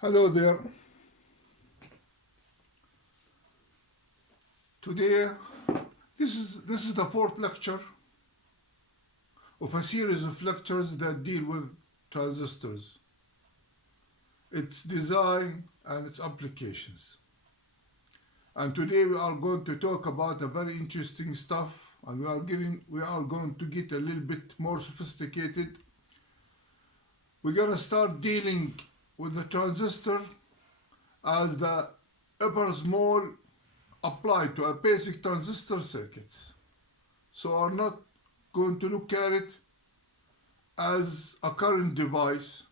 Hello there. Today, this is the fourth lecture of a series of lectures that deal with transistors, its design and its applications. And today we are going to talk about a very interesting stuff, and we are going to get a little bit more sophisticated. We're going to start dealing with the transistor as the upper small applied to a basic transistor circuits. So are not going to look at it as a current device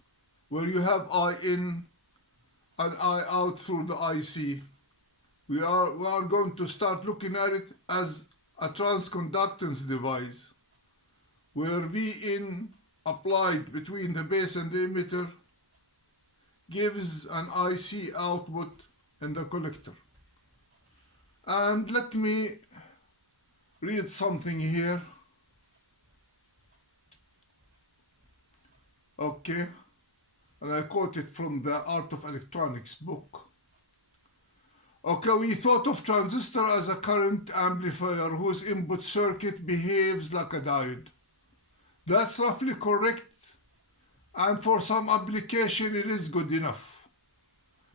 where you have I in and I out through the IC. We are going to start looking at it as a transconductance device where V in applied between the base and the emitter gives an IC output in the collector. And let me read something here. Okay, and I quote it from the Art of Electronics book. Okay, we thought of transistor as a current amplifier whose input circuit behaves like a diode. That's roughly correct, and for some application it is good enough.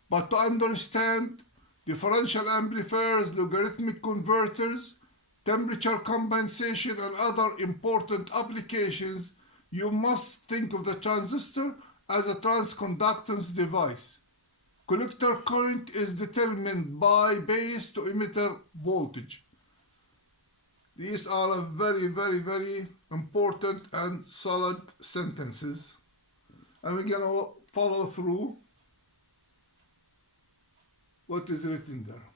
But to understand differential amplifiers, logarithmic converters, temperature compensation, and other important applications, you must think of the transistor as a transconductance device. Collector current is determined by base to emitter voltage. These are very, very, very important and solid sentences. And we're going to follow through what is written there.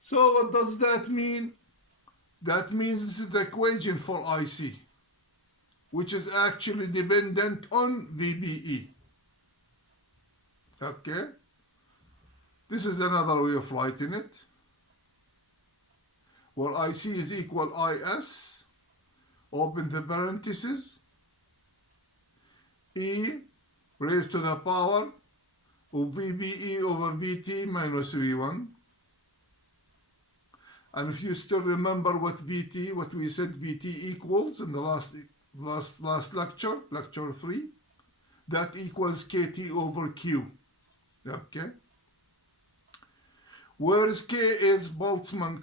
So what does that mean? That means this is the equation for IC, which is actually dependent on VBE. Okay? This is another way of writing it, where IC is equal IS, open the parentheses, E raised to the power of VBE over VT minus V1. And if you still remember what we said VT equals in the last lecture, lecture 3, that equals KT over Q. Okay? Where K is Boltzmann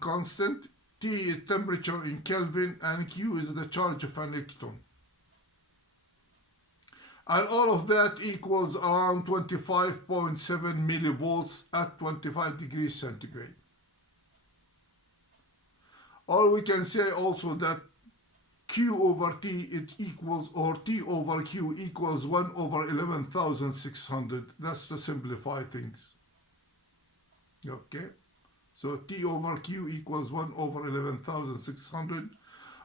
constant, T is temperature in Kelvin, and Q is the charge of an electron. And all of that equals around 25.7 millivolts at 25 degrees centigrade. Or we can say also that Q over T it equals, or T over Q equals 1 over 11,600. That's to simplify things. Okay? So T over Q equals 1 over 11,600.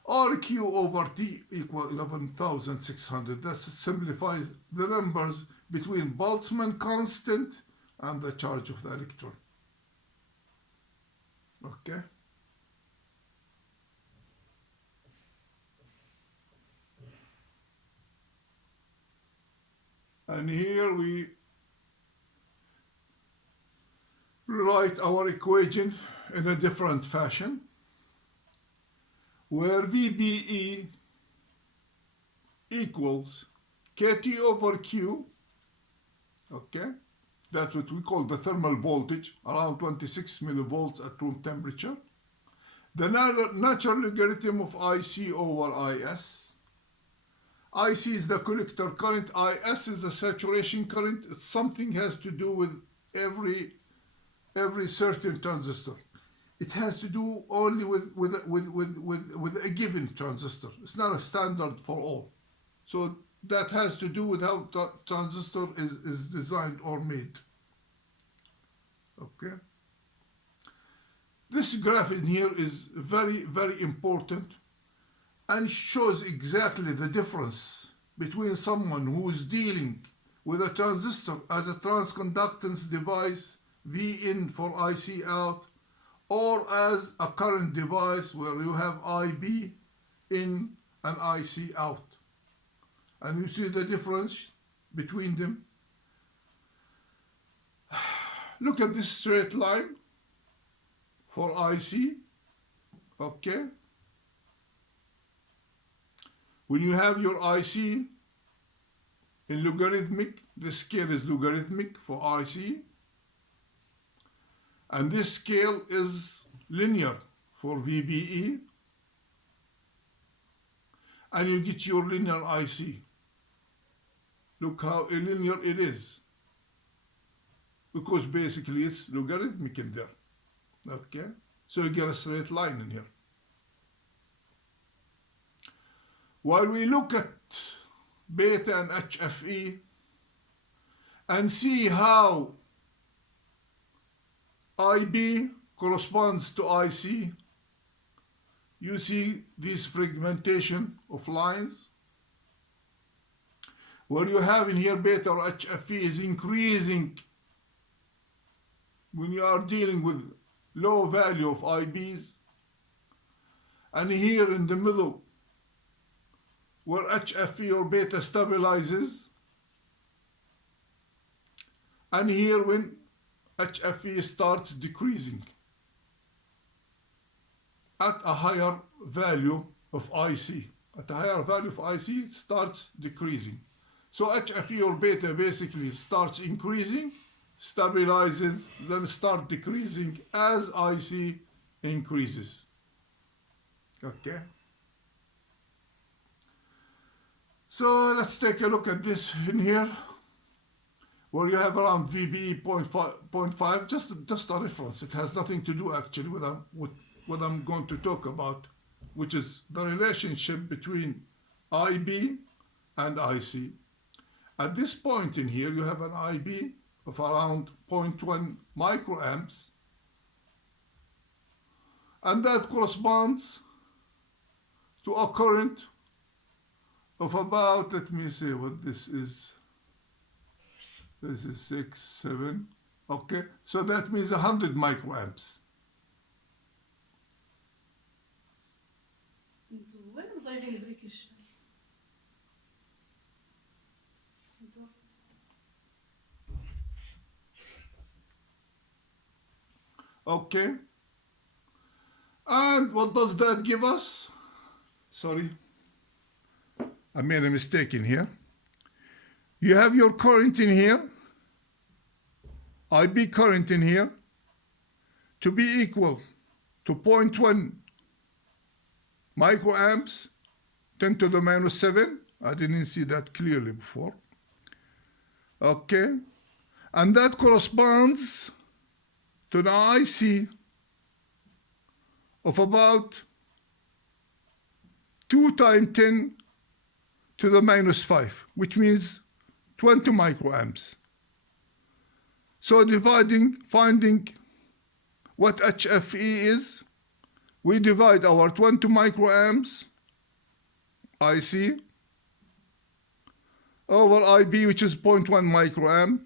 Or Q over T equal 11,600. That simplifies the numbers between Boltzmann constant and the charge of the electron. Okay? And here we write our equation in a different fashion, where VBE equals KT over Q, okay? That's what we call the thermal voltage, around 26 millivolts at room temperature. The natural logarithm of IC over IS. IC is the collector current, IS is the saturation current. It's something has to do with every certain transistor. It has to do only with a given transistor. It's not a standard for all. So that has to do with how transistor is designed or made. Okay? This graph in here is very, very important and shows exactly the difference between someone who is dealing with a transistor as a transconductance device, V in for IC out, or as a current device where you have IB in and IC out. And you see the difference between them. Look at this straight line for IC, okay? When you have your IC in logarithmic, this scale is logarithmic for IC, and this scale is linear for VBE, and you get your linear IC. Look how linear it is, because basically it's logarithmic in there, okay? So you get a straight line in here. While we look at beta and HFE and see how IB corresponds to IC, you see this fragmentation of lines where you have in here beta or HFE is increasing when you are dealing with low value of IBs, and here in the middle where HFE or beta stabilizes, and here when HFE starts decreasing at a higher value of IC. At a higher value of IC, it starts decreasing. So HFE or beta basically starts increasing, stabilizes, then start decreasing as IC increases. Okay? So let's take a look at this in here, where you have around VBE 0.5, just a reference. It has nothing to do actually with what I'm going to talk about, which is the relationship between IB and IC. At this point in here, you have an IB of around 0.1 microamps, and that corresponds to a current of about, let me see what this is. This is 6, 7, okay? So that means 100 microamps. وين مضيعين بريك الشاي؟ Okay. And what does that give us? Sorry, I made a mistake in here. You have your current in here, IB current in here, to be equal to 0.1 microamps, 10 to the minus 7. I didn't see that clearly before. Okay. And that corresponds to the IC of about 2 times 10 to the minus 5, which means 20 microamps. So finding what HFE is, we divide our 20 microamps IC over IB, which is 0.1 microamp,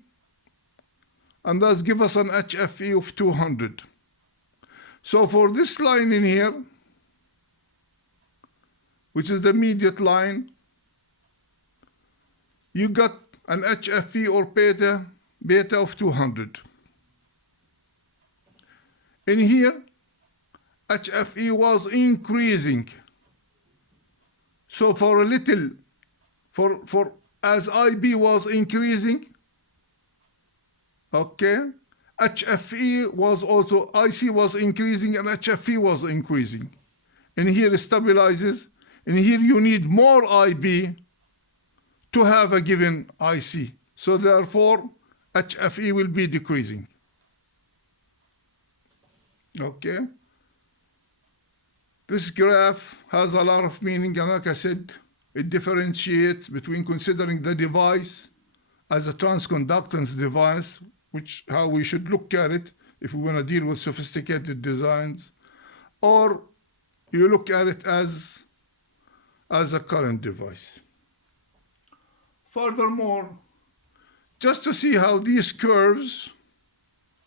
and thus give us an HFE of 200. So for this line in here, which is the immediate line, you got an HFE or beta of 200. In here, HFE was increasing. So for a little, as IB was increasing, okay, HFE was also, IC was increasing and HFE was increasing. And here it stabilizes. And here you need more IB to have a given IC. So therefore, HFE will be decreasing. Okay. This graph has a lot of meaning, and like I said, it differentiates between considering the device as a transconductance device, which how we should look at it if we want to deal with sophisticated designs, or you look at it as a current device. Furthermore, just to see how these curves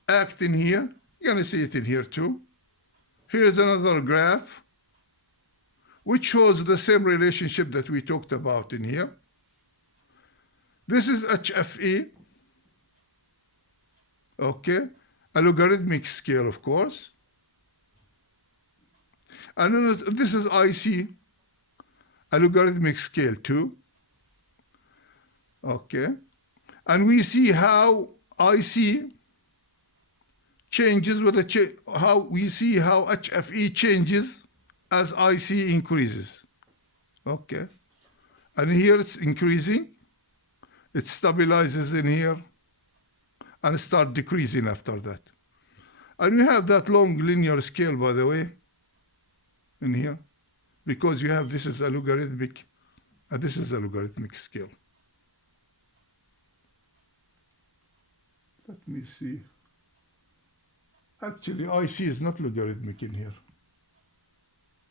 act in here, you're going to see it in here too. Here's another graph which shows the same relationship that we talked about in here. This is HFE, okay, a logarithmic scale, of course. And this is IC, a logarithmic scale too, okay. And we see how IC changes with how we see how HFE changes as IC increases, okay. And here it's increasing, it stabilizes in here, and start decreasing after that. And we have that long linear scale, by the way, in here, because you have this is a logarithmic, and this is a logarithmic scale. Let me see. Actually, IC is not logarithmic in here.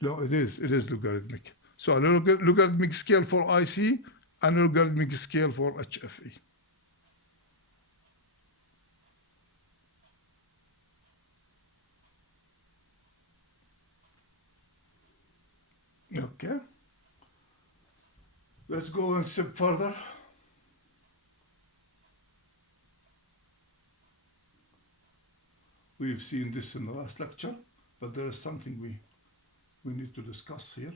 No, it is logarithmic. So a logarithmic scale for IC and a logarithmic scale for HFE. Okay. Let's go one step further. We've seen this in the last lecture, but there is something we need to discuss here.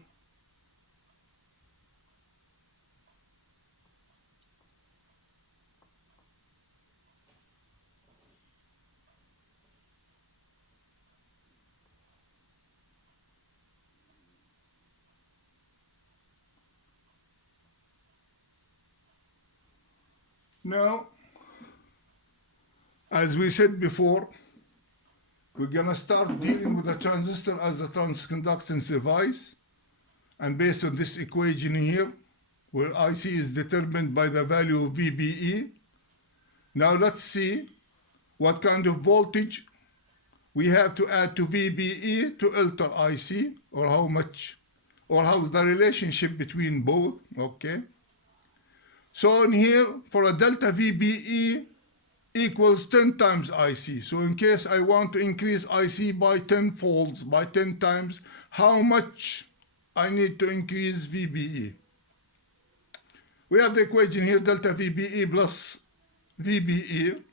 Now, as we said before, we're going to start dealing with the transistor as a transconductance device. And based on this equation here, where IC is determined by the value of VBE. Now let's see what kind of voltage we have to add to VBE to alter IC, or how much, or how's the relationship between both, okay? So in here, for a delta VBE equals 10 times IC. So in case I want to increase IC by 10 folds, by 10 times, how much I need to increase VBE? We have the equation here, delta VBE plus VBE,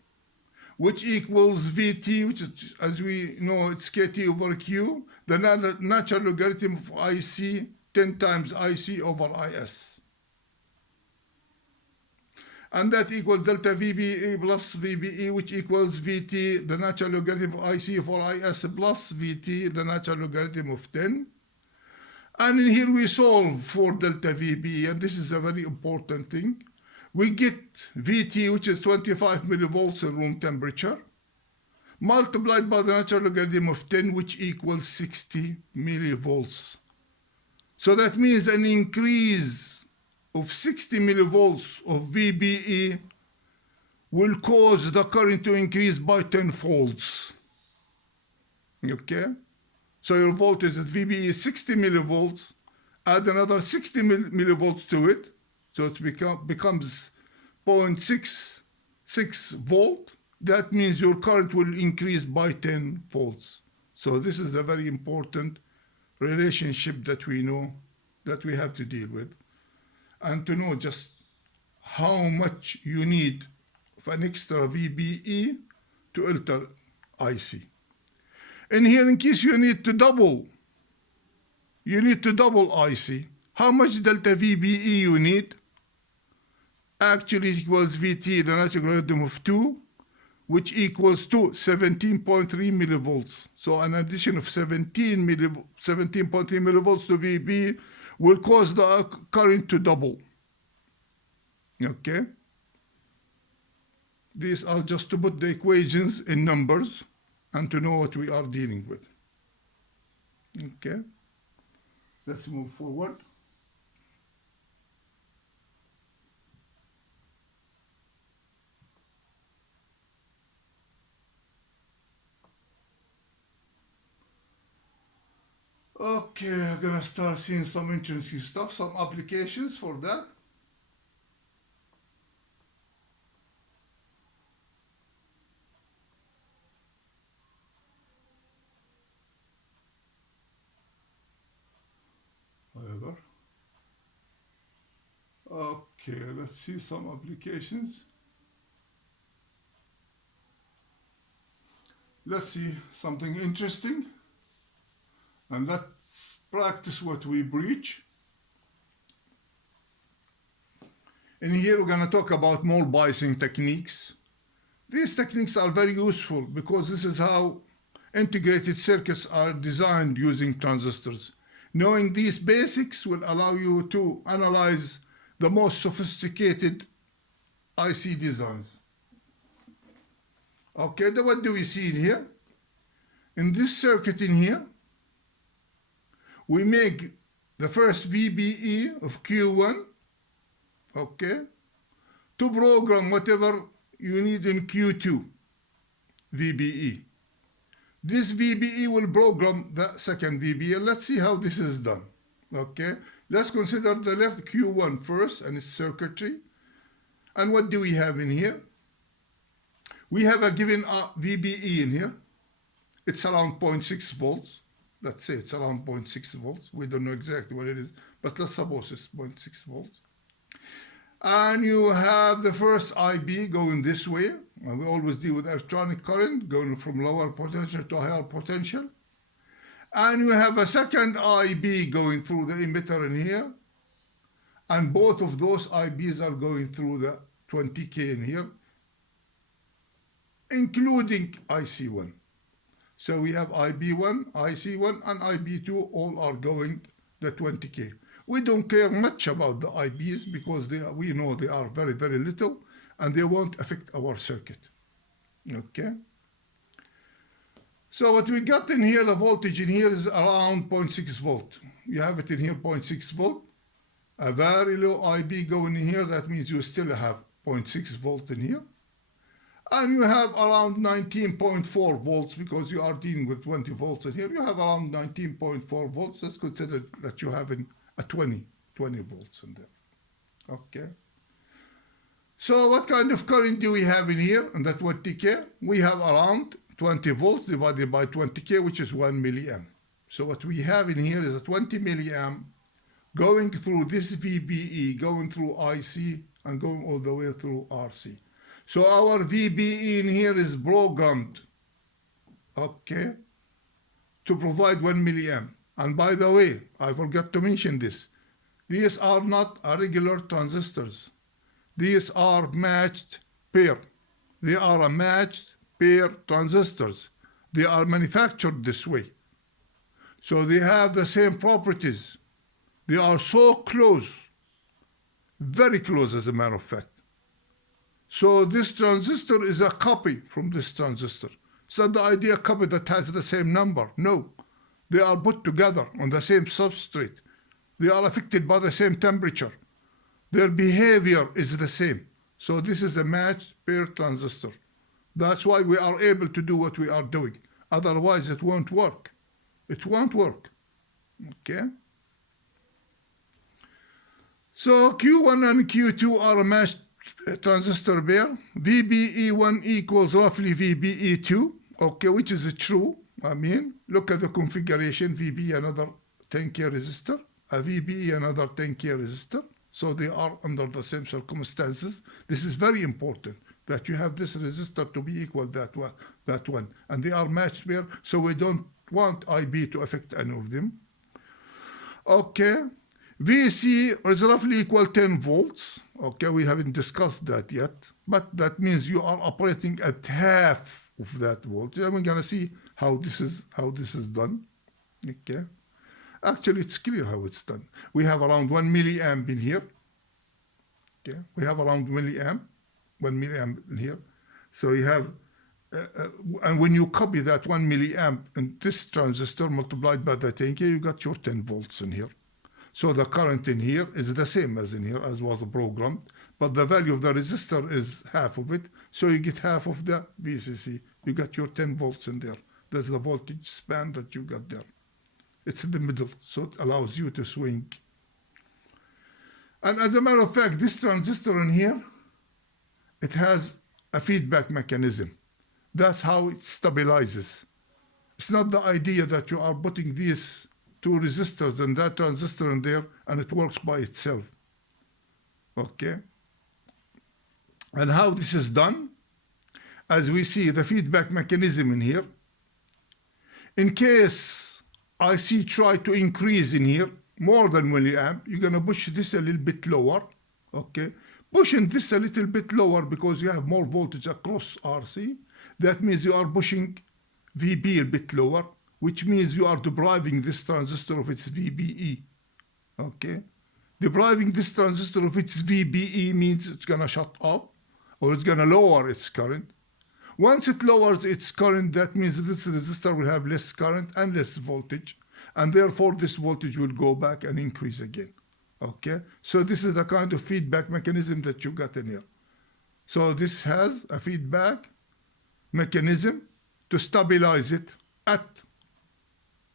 which equals VT, which is, as we know, it's KT over Q, the natural logarithm of IC, 10 times IC over IS. And that equals delta VBE plus VBE, which equals VT, the natural logarithm of IC for IS plus VT, the natural logarithm of 10. And in here we solve for delta VBE, and this is a very important thing. We get VT, which is 25 millivolts in room temperature, multiplied by the natural logarithm of 10, which equals 60 millivolts. So that means an increase of 60 millivolts of VBE will cause the current to increase by 10 folds. Okay? So your voltage at VBE is 60 millivolts, add another 60 millivolts to it, so it becomes 0.66 volt. That means your current will increase by 10 volts. So this is a very important relationship that we know, that we have to deal with. And to know just how much you need of an extra VBE to alter IC. And here, in case you need to double IC. How much delta VBE you need? Actually, it equals VT, the natural logarithm of 2, which equals to 17.3 millivolts. So an addition of 17.3 millivolts to VB will cause the current to double. Okay? These are just to put the equations in numbers and to know what we are dealing with. Okay? Let's move forward. Okay, I'm gonna start seeing some interesting stuff, some applications for that. However, okay. Okay, let's see some applications. Let's see something interesting, and let's practice what we preach. In here, we're going to talk about mole biasing techniques. These techniques are very useful because this is how integrated circuits are designed using transistors. Knowing these basics will allow you to analyze the most sophisticated IC designs. Okay, then what do we see in here? In this circuit in here, we make the first VBE of Q1, okay, to program whatever you need in Q2 VBE. This VBE will program the second VBE, and let's see how this is done. Okay, let's consider the left Q1 first and its circuitry. And what do we have in here? We have a given VBE in here. It's around 0.6 volts. Let's say it's around 0.6 volts. We don't know exactly what it is, but let's suppose it's 0.6 volts. And you have the first IB going this way. And we always deal with electronic current going from lower potential to higher potential. And you have a second IB going through the emitter in here. And both of those IBs are going through the 20K in here, including IC1. So we have IB1, IC1, and IB2 all are going the 20K. We don't care much about the IBs because we know they are very, very little and they won't affect our circuit. Okay? So what we got in here, the voltage in here is around 0.6 volt. You have it in here, 0.6 volt. A very low IB going in here, that means you still have 0.6 volt in here. And you have around 19.4 volts because you are dealing with 20 volts in here. You have around 19.4 volts. Let's consider that you have a 20 volts in there. Okay. So what kind of current do we have in here in the 20K? We have around 20 volts divided by 20K, which is 1 milliamp. So what we have in here is a 20 milliamp going through this VBE, going through IC, and going all the way through RC. So our VBE in here is programmed, okay, to provide 1 milliamp. And by the way, I forgot to mention this. These are not regular transistors. These are matched pair. They are a matched pair transistors. They are manufactured this way. So they have the same properties. They are so close, very close as a matter of fact. So this transistor is a copy from this transistor. It's not the idea copy that has the same number. No. They are put together on the same substrate. They are affected by the same temperature. Their behavior is the same. So this is a matched pair transistor. That's why we are able to do what we are doing. Otherwise, it won't work. It won't work. Okay? So Q1 and Q2 are a matched transistor pair. VBE1 equals roughly VBE2, okay, which is true. I mean, look at the configuration. VB another 10K resistor, a VBE another 10K resistor. So they are under the same circumstances. This is very important that you have this resistor to be equal that one. And they are matched pair, so we don't want IB to affect any of them. Okay. VC is roughly equal 10 volts. Okay, we haven't discussed that yet, but that means you are operating at half of that voltage. And we're gonna see how this is done. Okay, actually it's clear how it's done. We have around 1 milliamp in here. Okay, we have around 1 milliamp in here. So you have, and when you copy that 1 milliamp in this transistor multiplied by the 10K, you got your 10 volts in here. So the current in here is the same as in here, as was programmed, but the value of the resistor is half of it, so you get half of the VCC. You got your 10 volts in there. That's the voltage span that you got there. It's in the middle, so it allows you to swing. And as a matter of fact, this transistor in here, it has a feedback mechanism. That's how it stabilizes. It's not the idea that you are putting these two resistors and that transistor in there and it works by itself. Okay. And how this is done, as we see the feedback mechanism in here, in case IC try to increase in here more than milliamp, you're going to push this a little bit lower. Okay. Pushing this a little bit lower because you have more voltage across RC. That means you are pushing VB a bit lower, which means you are depriving this transistor of its VBE. Okay. Depriving this transistor of its VBE means it's going to shut off or it's going to lower its current. Once it lowers its current, that means this resistor will have less current and less voltage, and therefore this voltage will go back and increase again. Okay, so this is the kind of feedback mechanism that you got in here. So this has a feedback mechanism to stabilize it at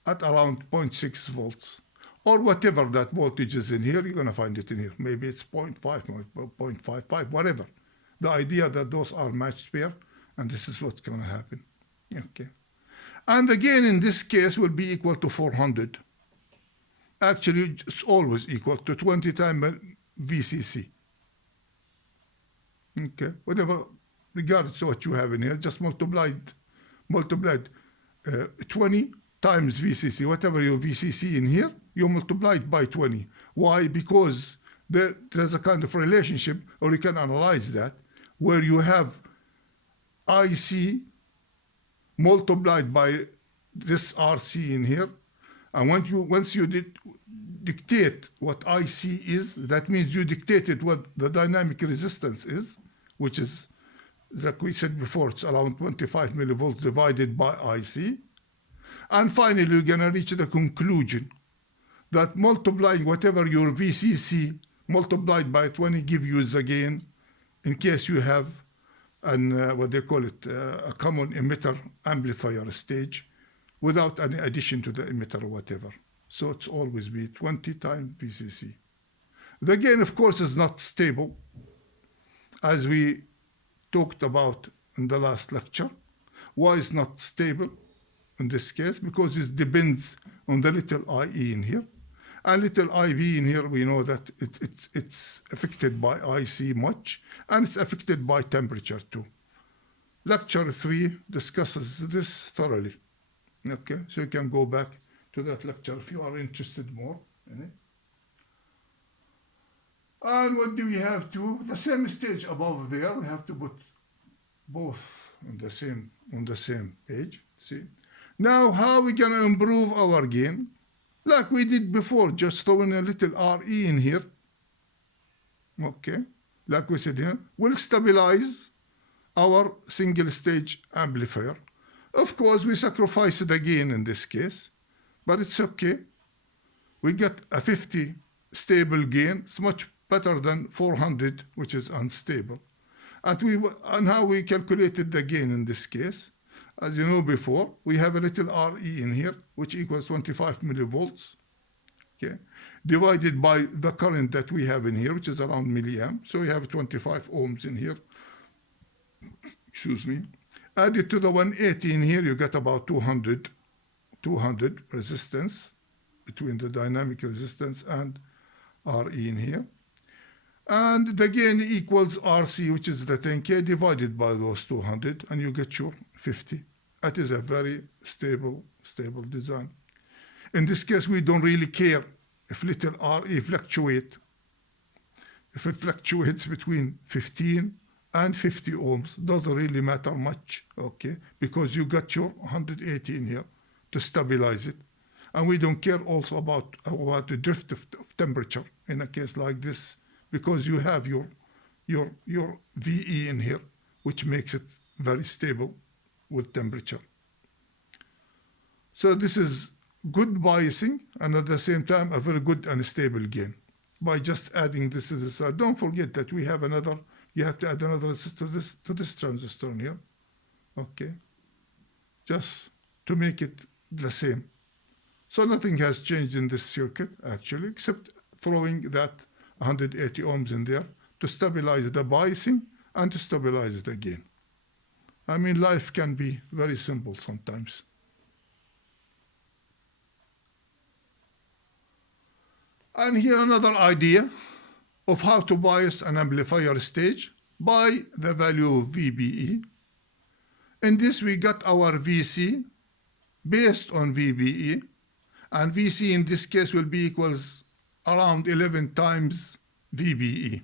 around 0.6 volts. Or whatever that voltage is in here, you're going to find it in here. Maybe it's 0.5, 0.55, whatever. The idea that those are matched pair, and this is what's going to happen. Okay. And the gain in this case will be equal to 400. Actually, it's always equal to 20 times VCC. Okay. Whatever, regardless of what you have in here, just multiplied 20 times VCC. Whatever your VCC in here, you multiply it by 20. Why? Because there's a kind of relationship, or you can analyze that, where you have IC multiplied by this RC in here, and once you dictate what IC is, that means you dictated what the dynamic resistance is, which is, like we said before, it's around 25 millivolts divided by IC. And finally, you're going to reach the conclusion that multiplying whatever your VCC multiplied by 20 give you the gain in case you have what they call it, a common emitter amplifier stage without any addition to the emitter or whatever. So it's always be 20 times VCC. The gain, of course, is not stable, as we talked about in the last lecture. Why is not stable in this case? Because it depends on the little IE in here. And little IB in here, we know that it's affected by IC much, and it's affected by temperature too. Lecture 3 discusses this thoroughly. Okay, so you can go back to that lecture if you are interested more in it. And what do we have to? The same stage above there, we have to put both on the same page. See? Now, how are we going to improve our gain? Like we did before, just throwing a little RE in here. Okay, like we said here, we'll stabilize our single stage amplifier. Of course, we sacrifice the gain in this case, but it's okay. We get a 50 stable gain. It's much better than 400, which is unstable. And how we calculated the gain in this case? As you know before, we have a little RE in here, which equals 25 millivolts, okay, divided by the current that we have in here, which is around milliamp. So we have 25 ohms in here. Excuse me. Added to the 180 in here, you get about 200 resistance between the dynamic resistance and RE in here. And the gain equals RC, which is the 10K, divided by those 200, and you get your 50. That is a very stable design. In this case, we don't really care if little RE fluctuate. If it fluctuates between 15 and 50 ohms, doesn't really matter much, okay? Because you got your 180 in here to stabilize it. And we don't care also about the drift of temperature in a case like this, because you have your VE in here, which makes it very stable with temperature. So this is good biasing, and at the same time a very good and stable gain by just adding this to this side. Don't forget that we have another, you have to add another resistor to this transistor in here, okay, just to make it the same. So nothing has changed in this circuit actually, except throwing that 180 ohms in there to stabilize the biasing and to stabilize the gain. I mean, life can be very simple sometimes. And here another idea of how to bias an amplifier stage by the value of VBE. In this, we got our VC based on VBE, and VC in this case will be equals around 11 times VBE.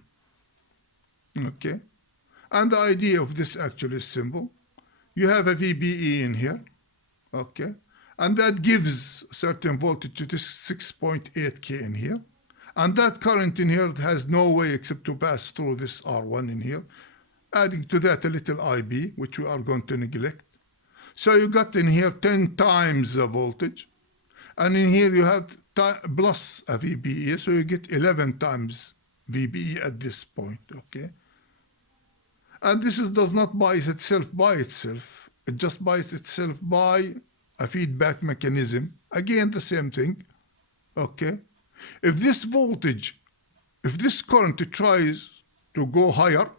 Okay? And the idea of this actually is simple. You have a VBE in here, okay? And that gives certain voltage to this 6.8K in here. And that current in here has no way except to pass through this R1 in here, adding to that a little IB, which we are going to neglect. So you got in here 10 times the voltage. And in here you have plus a VBE, so you get 11 times VBE at this point, okay? And this does not bias itself by itself. It just biases itself by a feedback mechanism. Again, the same thing, okay? If this voltage, if this current tries to go higher,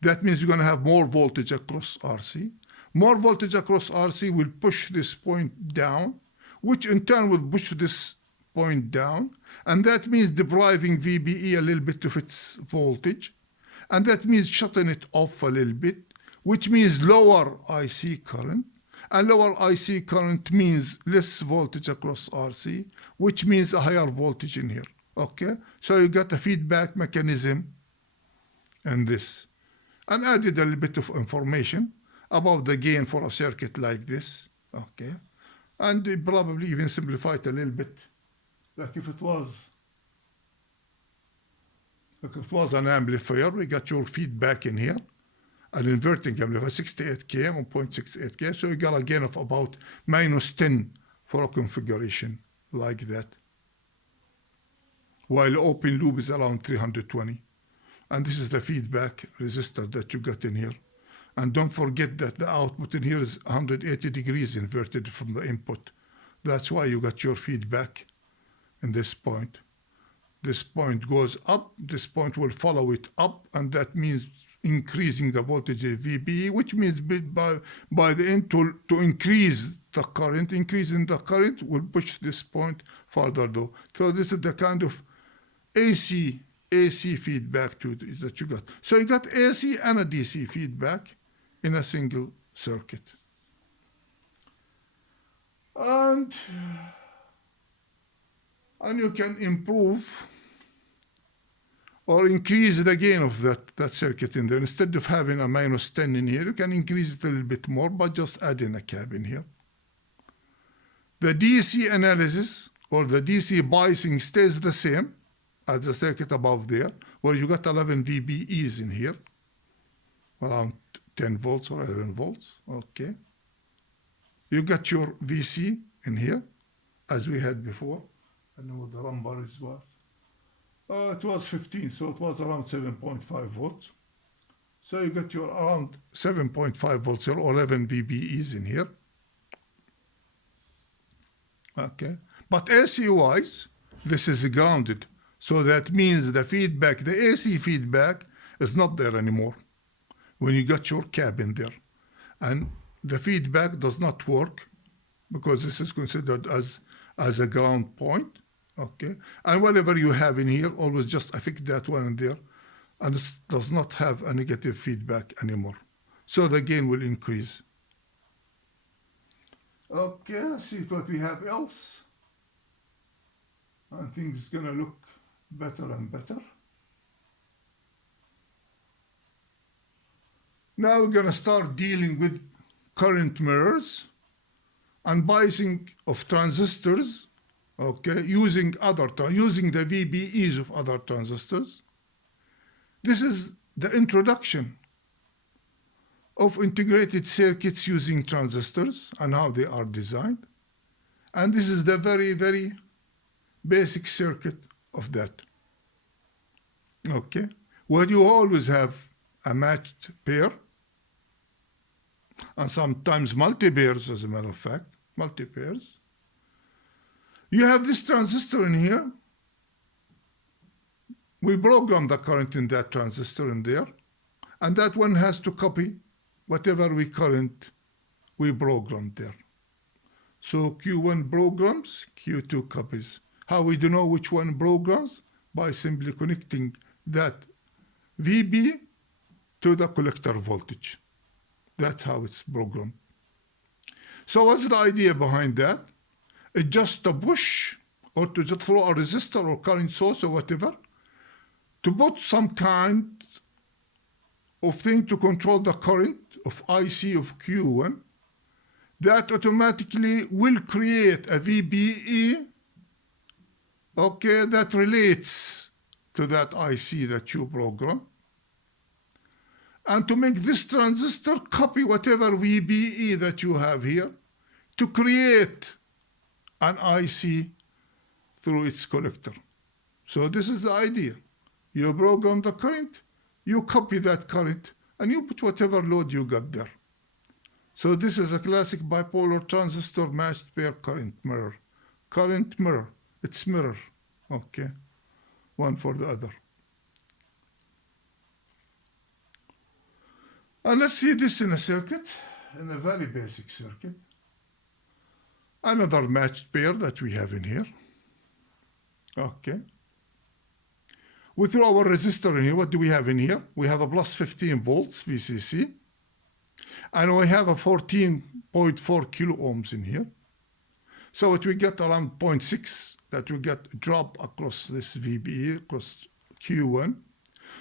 that means you're going to have more voltage across RC. More voltage across RC will push this point down, which in turn will push this point down. And that means depriving VBE a little bit of its voltage. And that means shutting it off a little bit, which means lower IC current. And lower IC current means less voltage across RC, which means a higher voltage in here, okay? So you got a feedback mechanism in this. And added a little bit of information about the gain for a circuit like this, okay? And probably even simplified a little bit, like if it was an amplifier, we got your feedback in here, an inverting amplifier, 68K, 1.68K, so you got a gain of about -10 for a configuration like that. While open loop is around 320. And this is the feedback resistor that you got in here. And don't forget that the output in here is 180 degrees inverted from the input. That's why you got your feedback in this point. This point goes up, this point will follow it up, and that means increasing the voltage of VBE, which means by the end to increase the current. Increasing the current will push this point further though. So this is the kind of AC feedback that you got. So you got AC and a DC feedback in a single circuit. And you can improve or increase the gain of that circuit in there. Instead of having a -10 in here, you can increase it a little bit more by just adding a cap in here. The DC analysis or the DC biasing stays the same as the circuit above there, where you got 11 VBEs in here, around 10 volts or 11 volts, okay. You got your VC in here, as we had before. I know what the number was. It was 15, so it was around 7.5 volts. So you got your around 7.5 volts or 11 VBEs in here. Okay, but AC-wise, this is grounded. So that means the feedback, the AC feedback is not there anymore when you got your cap in there. And the feedback does not work because this is considered as a ground point. Okay, and whatever you have in here, always just affect that one in there, and it does not have a negative feedback anymore. So the gain will increase. Okay, let's see what we have else. I think it's gonna look better and better. Now we're gonna start dealing with current mirrors and biasing of transistors. Okay, using the VBEs of other transistors. This is the introduction of integrated circuits using transistors and how they are designed. And this is the very, very basic circuit of that. Okay, where you always have a matched pair, and sometimes multi-pairs, as a matter of fact, multi-pairs. You have this transistor in here. We program the current in that transistor in there, and that one has to copy whatever current we programmed there. So Q1 programs, Q2 copies. How we do know which one programs? By simply connecting that VB to the collector voltage. That's how it's programmed. So what's the idea behind that? It's just to push or to just throw a resistor or current source or whatever to put some kind of thing to control the current of IC of Q1 that automatically will create a VBE, okay, that relates to that IC that you program. And to make this transistor copy whatever VBE that you have here to create an IC through its collector. So this is the idea. You program the current, you copy that current, and you put whatever load you got there. So this is a classic bipolar transistor matched pair current mirror. Current mirror, it's mirror, okay, one for the other. And let's see this in a circuit, in a very basic circuit. Another matched pair that we have in here. Okay. We throw our resistor in here. What do we have in here? We have a plus 15 volts VCC. And we have a 14.4 kilo ohms in here. So what we get around 0.6 that we get drop across this VBE, across Q1.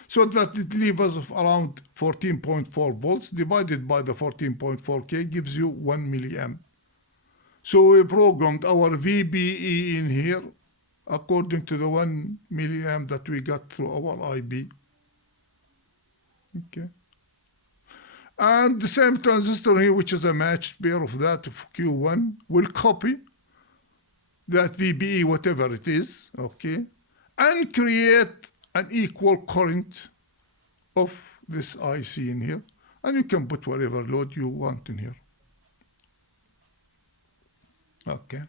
So that it leaves us of around 14.4 volts divided by the 14.4K gives you 1 milliamp. So we programmed our VBE in here according to the 1 milliamp that we got through our IB. Okay. And the same transistor here, which is a matched pair of that of Q1, will copy that VBE, whatever it is, okay, and create an equal current of this IC in here. And you can put whatever load you want in here. Okay.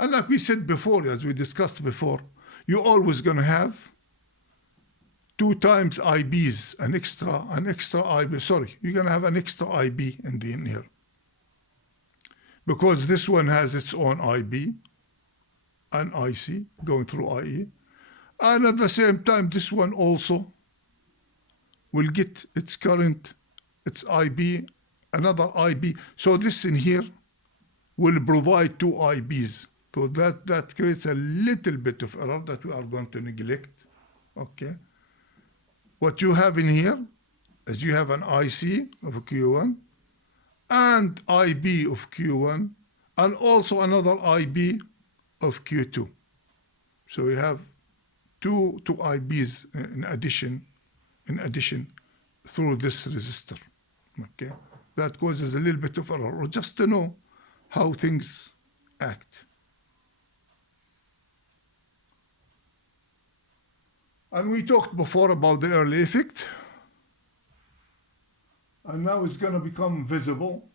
And like we said before, as we discussed before, you're always going to have 2 times IBs, an extra IB. Sorry, you're going to have an extra IB in here. Because this one has its own IB, an IC going through IE. And at the same time, this one also will get its current, its IB, another IB. So this in here will provide 2 IBs. So that creates a little bit of error that we are going to neglect. Okay. What you have in here is you have an IC of Q1 and IB of Q1 and also another IB of Q2. So we have two IBs in addition through this resistor. Okay, that causes a little bit of error, or just to know how things act. And we talked before about the early effect, and now it's going to become visible.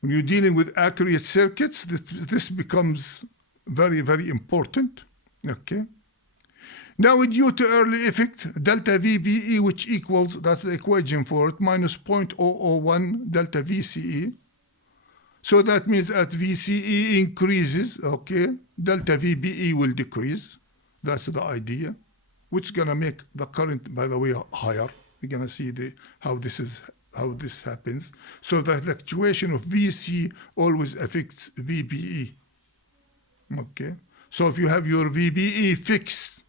When you're dealing with accurate circuits, this becomes very, very important. Okay. Now, due to early effect, delta VBE, which equals, that's the equation for it, minus 0.001 delta VCE. So that means as VCE increases, okay, delta VBE will decrease. That's the idea, which is going to make the current, by the way, higher. We're going to see how this happens. So the fluctuation of VC always affects VBE. Okay. So if you have your VBE fixed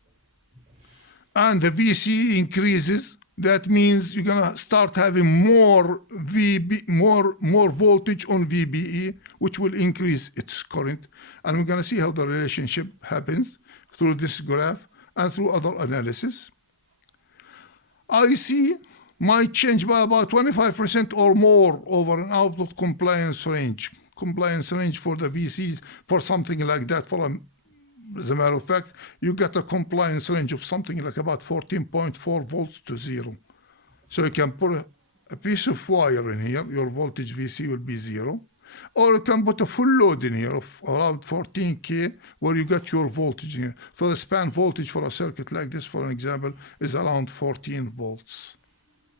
and the VC increases, that means you're gonna start having more voltage on VBE, which will increase its current. And we're gonna see how the relationship happens through this graph and through other analysis. IC might change by about 25% or more over an output compliance range. Compliance range for the VC, for something like that, as a matter of fact, you get a compliance range of something like about 14.4 volts to 0. So you can put a piece of wire in here, your voltage VC will be 0. Or you can put a full load in here of around 14K where you get your voltage in here. So the span voltage for a circuit like this, for an example, is around 14 volts.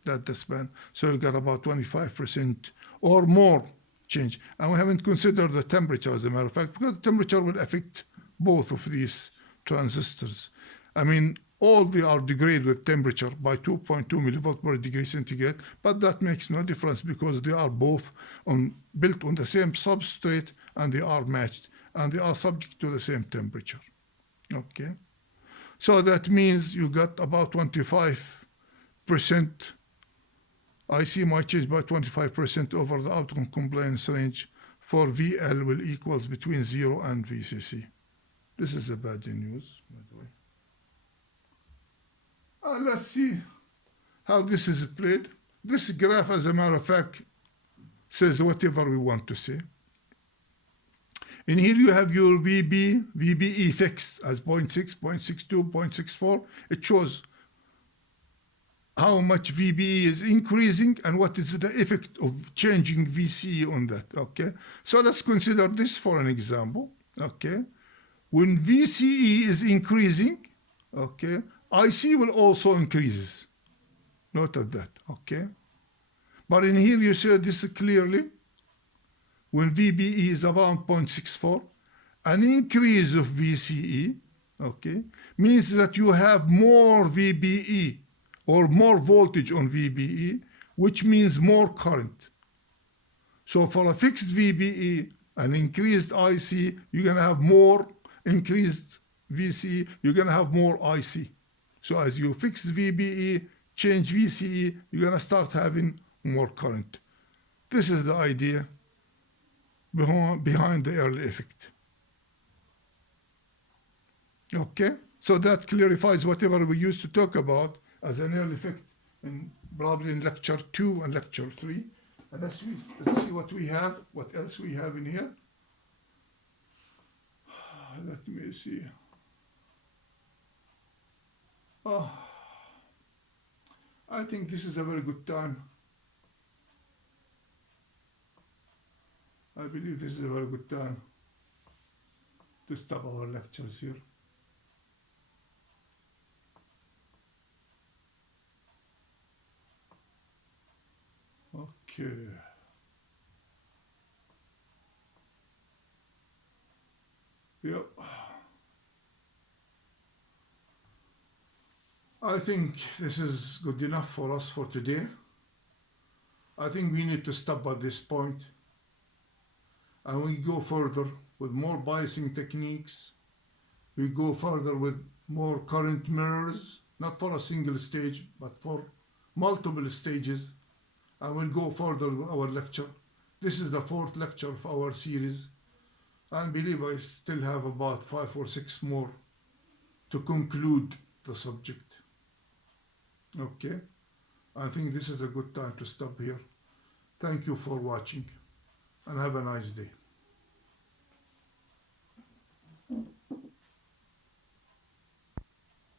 That's the span. So you got about 25% or more change. And we haven't considered the temperature, as a matter of fact, because the temperature will affect both of these transistors. I mean, all they are degraded with temperature by 2.2 millivolt per degree centigrade, but that makes no difference because they are both built on the same substrate and they are matched and they are subject to the same temperature. Okay, so that means you got about 25%. IC might change by 25% over the outcome compliance range for VL will equals between 0 and VCC. This is a bad news, by the way. Let's see how this is played. This graph, as a matter of fact, says whatever we want to say. And here you have your VBE fixed as 0.6, 0.62, 0.64. It shows how much VBE is increasing and what is the effect of changing VCE on that, okay? So let's consider this for an example, okay? When VCE is increasing, okay, IC will also increases. Note that, okay? But in here you see this clearly. When VBE is around 0.64, an increase of VCE, okay, means that you have more VBE or more voltage on VBE, which means more current. So for a fixed VBE, an increased IC, you're going to have more increased VCE, you're going to have more IC. So as you fix VBE, change VCE, you're going to start having more current. This is the idea behind the early effect. Okay, so that clarifies whatever we used to talk about as an early effect, probably in lecture 2 and lecture 3. And let's see what we have, what else we have in here. Let me see. Oh, I think this is a very good time. I believe this is a very good time to stop our lectures here. Okay. Yep. I think this is good enough for us for today. I think we need to stop at this point and we go further with more biasing techniques. We go further with more current mirrors, not for a single stage, but for multiple stages. And we'll go further with our lecture. This is the 4th lecture of our series. I believe I still have about 5 or 6 more to conclude the subject. Okay, I think this is a good time to stop here. Thank you for watching and have a nice day.